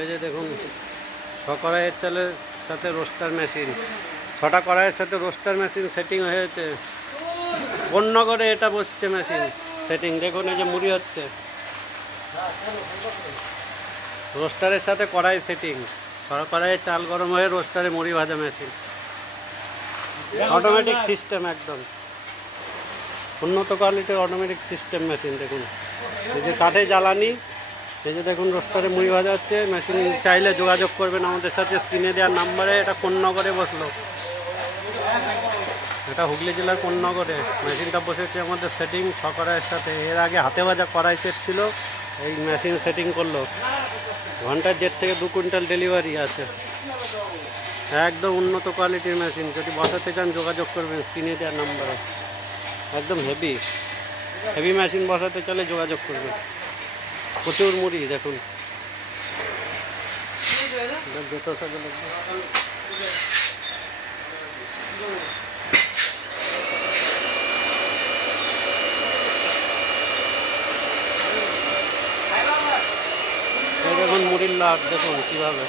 এই যে দেখুন, 6 কড়াইয়ের চালের সাথে রোস্টার মেশিন, 6টা কড়াইয়ের সাথে রোস্টার মেশিন সেটিং হয়েছে। কোন্নগরে এটা বসছে মেশিন সেটিং। দেখুন এই যে মুড়ি হচ্ছে, রোস্টারের সাথে কড়াই সেটিং। 6 কড়াইয়ে চাল গরম হয়ে রোস্টারে মুড়ি ভাজা মেশিন, অটোমেটিক সিস্টেম, একদম উন্নত কোয়ালিটির অটোমেটিক সিস্টেম মেশিন। দেখুন এই যে কাঠে জ্বালানি, এই যে দেখুন রোস্টারে মুড়ি ভাজা হচ্ছে। মেশিন চাইলে যোগাযোগ করবেন আমাদের সাথে স্ক্রিনে দেওয়ার নাম্বারে। এটা কোন্নগরে বসলো, এটা হুগলি জেলার কোন্নগরে মেশিনটা বসেছে আমাদের সেটিং 6 কড়াইয়ের সাথে। এর আগে হাতে ভাজা কড়াই সেট ছিল, এই মেশিন সেটিং করলো। ঘন্টায় 1.5 থেকে 2 কুইন্টাল ডেলিভারি আছে। একদম উন্নত কোয়ালিটির মেশিন। যদি বসাতে চান যোগাযোগ করবেন স্ক্রিনে দেওয়ার নাম্বারে। একদম হেভি মেশিন বসাতে চাইলে যোগাযোগ করবেন। প্রচুর মুড়ি দেখুন। দেখুন মুড়ির লাভ দেখুন কীভাবে।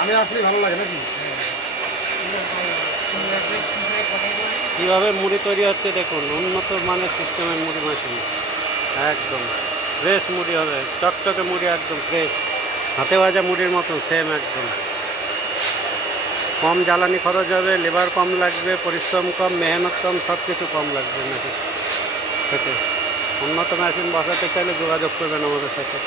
আমি আসলে ভালো লাগে নাকি কীভাবে মুড়ি তৈরি হচ্ছে দেখুন। উন্নত মানের সিস্টেমের মুড়ি মেশিন, একদম ফ্রেশ মুড়ি হবে, চকচকে মুড়ি, একদম ফ্রেশ হাতে ভাজা মুড়ির মতন সেম একদম। কম জ্বালানি খরচ হবে, লেবার কম লাগবে, পরিশ্রম কম, মেহনত কম, সব কিছু কম লাগবে মেশিন থেকে। উন্নত মেশিন বসাতে চাইলে যোগাযোগ করবেন আমাদের সাথে।